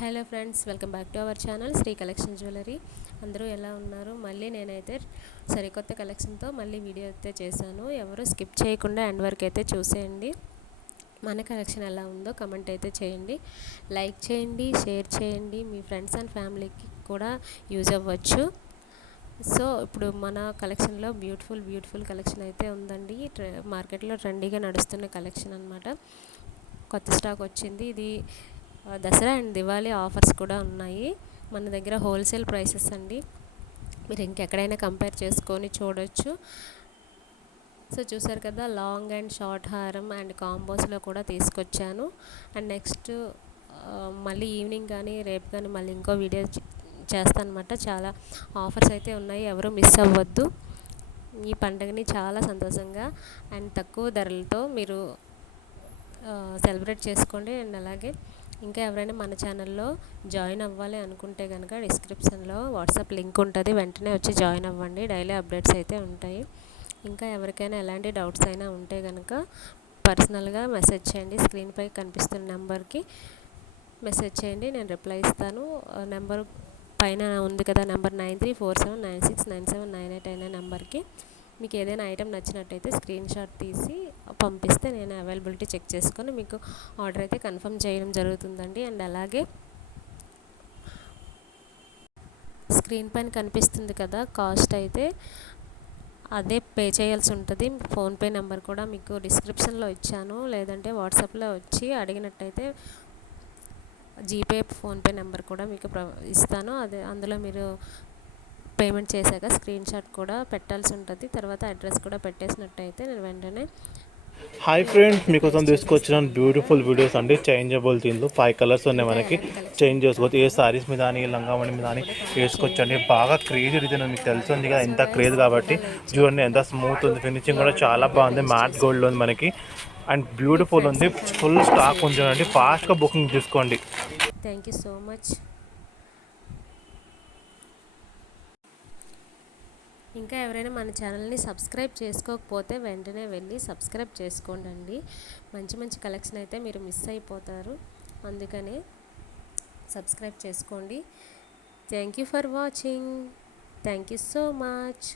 Hello friends, welcome back to our channel Sri collection jewellery. అందరూ ఎలా ఉన్నారు? మళ్ళీ నేనైతే సరికొత్త కలెక్షన్తో మళ్ళీ వీడియో అయితే చేశాను. ఎవరు స్కిప్ చేయకుండా ఎండ్ వరకు అయితే చూసేయండి. మన కలెక్షన్ ఎలా ఉందో కమెంట్ అయితే చేయండి, లైక్ చేయండి, షేర్ చేయండి. మీ ఫ్రెండ్స్ అండ్ ఫ్యామిలీకి కూడా యూజ్ అవ్వచ్చు. సో ఇప్పుడు మన కలెక్షన్లో బ్యూటిఫుల్ కలెక్షన్ అయితే ఉందండి. మార్కెట్లో ట్రెండీగా నడుస్తున్న కలెక్షన్ అనమాట. కొత్త స్టాక్ వచ్చింది. ఇది దసరా అండ్ దివాళీ ఆఫర్స్ కూడా ఉన్నాయి. మన దగ్గర హోల్సేల్ ప్రైసెస్ అండి. మీరు ఇంకెక్కడైనా కంపేర్ చేసుకొని చూడొచ్చు. సో చూసారు కదా, లాంగ్ అండ్ షార్ట్ హారం అండ్ కాంబోస్లో కూడా తీసుకొచ్చాను. అండ్ నెక్స్ట్ మళ్ళీ ఈవినింగ్ కానీ రేపు కానీ మళ్ళీ ఇంకో వీడియో చేస్తాను అనమాట. చాలా ఆఫర్స్ అయితే ఉన్నాయి, ఎవరు మిస్ అవ్వద్దు. ఈ పండుగని చాలా సంతోషంగా అండ్ తక్కువ ధరలతో మీరు సెలబ్రేట్ చేసుకోండి. అండ్ అలాగే ఇంకా ఎవరైనా మన ఛానల్లో జాయిన్ అవ్వాలి అనుకుంటే కనుక డిస్క్రిప్షన్లో వాట్సాప్ లింక్ ఉంటుంది, వెంటనే వచ్చి జాయిన్ అవ్వండి. డైలీ అప్డేట్స్ అయితే ఉంటాయి. ఇంకా ఎవరికైనా ఎలాంటి డౌట్స్ అయినా ఉంటే కనుక పర్సనల్గా మెసేజ్ చేయండి. స్క్రీన్పై కనిపిస్తున్న నెంబర్కి మెసేజ్ చేయండి, నేను రిప్లై ఇస్తాను. నెంబర్ పైన ఉంది కదా, నెంబర్ 9347969798 అనే నెంబర్కి మీకు ఏదైనా ఐటెం నచ్చినట్టయితే స్క్రీన్ షాట్ తీసి పంపిస్తే నేను అవైలబిలిటీ చెక్ చేసుకొని మీకు ఆర్డర్ అయితే కన్ఫర్మ్ చేయడం జరుగుతుందండి. అండ్ అలాగే స్క్రీన్ పైన కనిపిస్తుంది కదా, కాస్ట్ అయితే అదే పే చేయాల్సి ఉంటుంది. ఫోన్పే నెంబర్ కూడా మీకు డిస్క్రిప్షన్లో ఇచ్చాను, లేదంటే వాట్సాప్లో వచ్చి అడిగినట్టయితే జీపే ఫోన్పే నెంబర్ కూడా మీకు ఇస్తాను. అదే అందులో మీరు పేమెంట్ చేశాక స్క్రీన్ షాట్ కూడా పెట్టాల్సి ఉంటుంది. తర్వాత అడ్రస్ కూడా పెట్టేసినట్టయితే నేను వెంటనే. హాయ్ ఫ్రెండ్స్, మీకోసం తీసుకొచ్చిన బ్యూటిఫుల్ వీడియోస్ అండి. చేంజబుల్ దీనిలో 5 కలర్స్ ఉన్నాయి, మనకి చేంజ్ చేసుకోవచ్చు. ఏ సారీస్ మీద కానీ లంగావణి మీద కానీ వేసుకోవచ్చండి. బాగా క్రేజ్ డిజైన్ మీకు తెలుస్తుంది కదా, ఎంత క్రేజ్ కాబట్టి. చూడండి ఎంత స్మూత్ ఉంది, ఫినిషింగ్ కూడా చాలా బాగుంది. మ్యాట్ గోల్డ్ ఉంది మనకి అండ్ బ్యూటిఫుల్ ఉంది. ఫుల్ స్టాక్ ఉంది చూడండి, ఫాస్ట్గా బుకింగ్ చేసుకోండి. Thank you so much. ఇంకా ఎవరైనా మన ఛానల్ని సబ్స్క్రైబ్ చేసుకోకపోతే వెంటనే వెళ్ళి సబ్స్క్రైబ్ చేసుకోండి. మంచి కలెక్షన్ అయితే మీరు మిస్ అయిపోతారు, అందుకనే సబ్స్క్రైబ్ చేసుకోండి. Thank you for watching. Thank you so much.